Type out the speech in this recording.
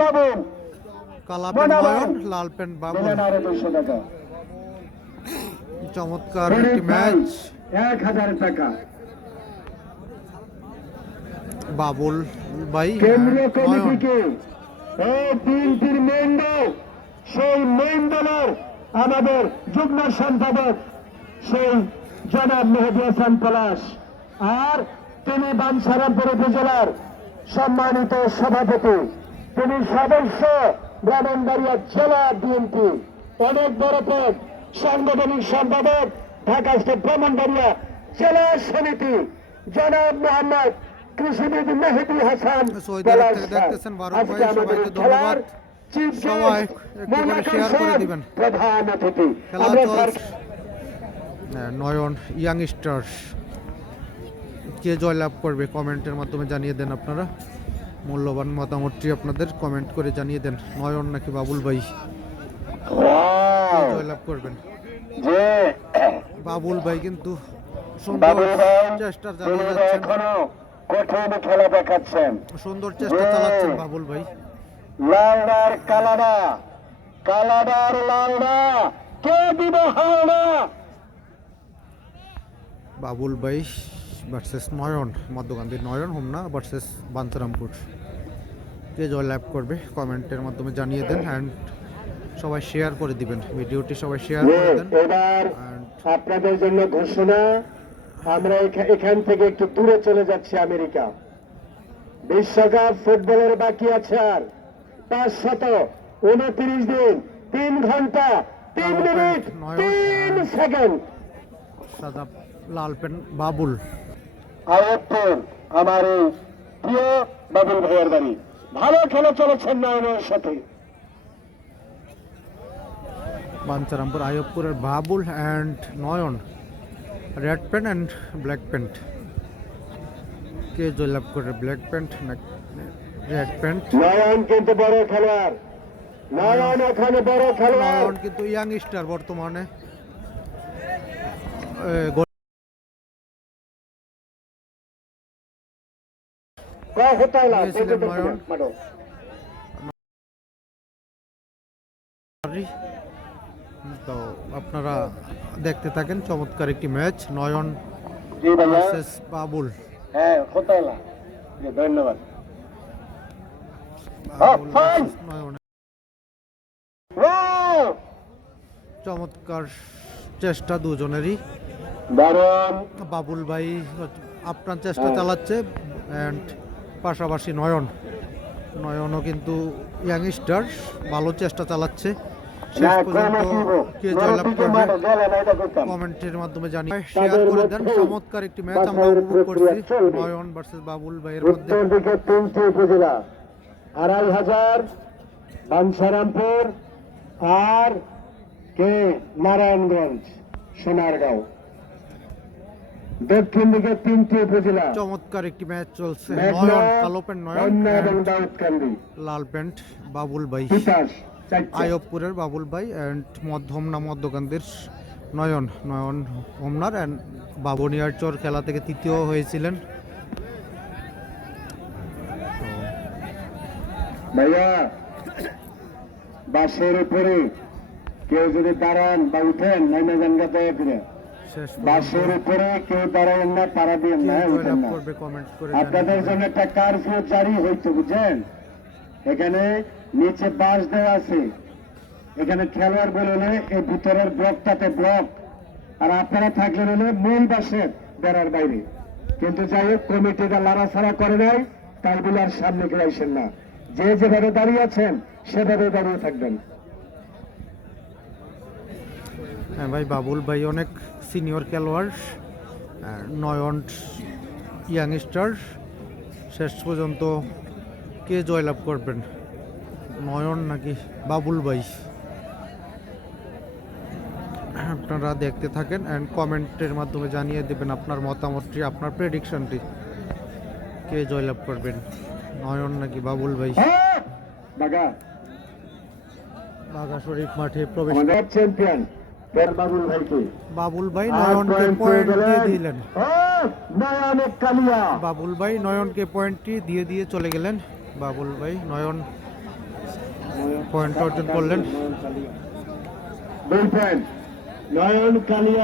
বাবুল কালা। লাল টাকা। চমৎকার একটি ম্যাচ এক হাজার টাকা। বাবুল ভাই কেন্দ্রীয় হ্যাঁ, কমিটিকে এই মেইন সেই মেইন দলের আমাদের যুগ্ম সম্পাদক সেই জনাব মেহেদি হাসান পলাশ। আর তিনি বাঞ্ছারামপুর উপজেলার সম্মানিত সভাপতি। তিনি সদস্য ব্রাহ্মণবাড়িয়া জেলা বিএনপি। অনেক বড় পদ। সাংগঠনিক সম্পাদক ঢাকা স্টেট ব্রাহ্মণবাড়িয়া জেলা সমিতি। জনাব মোহাম্মদ কৃষিবিদ মেহেদি হাসান আজকে আমাদের খেলার। প্রধান অতিথি। হ্যাঁ, নয়ন ইয়াং স্টার্স কে জয়লাভ করবে কমেন্টের মাধ্যমে জানিয়ে দেন আপনারা। মূল্যবান মতামতটি আপনাদের কমেন্ট করে জানিয়ে দেন। নয়ন নাকি বাবুল ভাই? জয়লাভ করবেন। যে বাবুল ভাই কিন্তু সুন্দর চেষ্টা চালিয়ে যাচ্ছেন কঠিন খেলা দেখাচ্ছেন। সুন্দর চেষ্টা চালাচ্ছেন বাবুল ভাই। লালদার কালাডা। কালাডার লালদা। কে দিব হাওড়া বাবুল বাইশ ভার্সেস নয়ন মধ্যকান্তি নয়ন হোমনা ভার্সেস বাঞ্চারামপুর কে জয়লাভ করবে কমেন্টের মাধ্যমে জানিয়ে দেন অ্যান্ড সবাই শেয়ার করে দিবেন। ভিডিওটি সবাই শেয়ার করে দেন এবার আপনাদের জন্য ঘোষণা আমরা এখা- এখান থেকে একটু দূরে চলে যাচ্ছি আমেরিকা। বিশ্বকাপ ফুটবলের বাকি আছে আর। পাঁচ শত উনত্রিশ দিন তিন ঘণ্টা তিন মিনিট তিন সেকেন্ড। সাদা লাল পেন বাবুল। আমার এই প্রিয় বাবুল ভাইয়ের বাড়ি। ভালো খেলা চলেছেন নয়নের সাথে। Bancharampur আয়বপুরের Babul and Nayan. Red pant and black pant কে জয়লাভ করে ব্ল্যাক প্যান্ট না রেড প্যান্ট নয়ন কিন্তু বড় খেলোয়াড়। নয়ন এখানে বড় খেলোয়াড়। নয়ন কিন্তু ইয়াং স্টার বর্তমানে। তো আপনারা দেখতে থাকেন চমৎকার একটি ম্যাচ নয়ন ভার্সেস বাবুল। হ্যাঁ ধন্যবাদ। ও চমৎকার চেষ্টা দুজনেরই। বাবুল ভাই আপনার চেষ্টা হ্যাঁ। চালাচ্ছে অ্যান্ড পাশাপাশি নয়ন। নয়নও কিন্তু ইয়াংস্টার ভালো চেষ্টা চালাচ্ছে। শেষ পর্যন্ত কে জয়লাভ করবে? গেলে না এটা করতাম। কমেন্টের মাধ্যমে জানিয়ে শেয়ার করে দেন। চমৎকার একটি ম্যাচ আমরা উপভোগ করছি। নয়ন ভার্সেস বাবুল ভাইয়ের মধ্যে। উপজেলা। আড়াই হাজার বাঞ্ছারামপুর আর কে? নারায়ণগঞ্জ সোনারগাঁও। দক্ষিণ দিকে তিনটি উপজেলা। চমৎকার একটি ম্যাচ চলছে। নয়ন কালো প্যান্ট নয়ন এবং লাল প্যান্ট বাবুল ভাই। আয়বপুরের বাবুল ভাই অ্যান্ড মধ্যমনা মধ্যকান্দির নয়ন নয়ন হোমনার অ্যান্ড বাবনিয়ার চর খেলা থেকে তৃতীয় হয়েছিলেন। ভাইয়া বাসের উপরে কেউ যদি দাঁড়ান বা উঠেন নাইমা করে শেষ বাসের উপরে কেউ না। না আপনাদের জন্য একটা কারফিউ জারি হইতো বুঝছেন? এখানে নিচে বাস দেওয়া আছে। এখানে খেলোয়াড় বেরোলে এই ভিতরের ব্লকটাতে ব্লক আর আপনারা থাকলে হলে মূল বাসের বেড়ার বাইরে। কিন্তু যাই হোক কমিটিটা লাড়াছাড়া করে নাই তাই বলে আর সামনে ফিরাইছেন না। যে যেভাবে দাঁড়িয়ে আছেন সেভাবে দাঁড়িয়ে থাকবেন। হ্যাঁ ভাই বাবুল ভাই অনেক সিনিয়র খেলোয়াড় নয়ন ইয়াংস্টার শেষ পর্যন্ত কে জয়লাভ করবেন? নয়ন নাকি বাবুল ভাই? আপনারা দেখতে থাকেন অ্যান্ড কমেন্টের মাধ্যমে জানিয়ে দেবেন আপনার মতামতটি আপনার প্রেডিকশনটি কে জয়লাভ করবেন? নয়ন নাকি বাবুল ভাই? হ্যাঁ! বাগা বাঘা শরীফ মাঠে প্রবেশ চ্যাম্পিয়ন বাবুল ভাইকে? বাবুল ভাই নয়নকে পয়েন্ট দিয়ে দিলেন। কালিয়া বাবুল ভাই নয়নকে পয়েন্টটি দিয়ে দিয়ে চলে গেলেন। বাবুল ভাই নয়ন পয়েন্ট অর্জন করলেন। দুই পয়েন্ট নয়ন কালিয়া।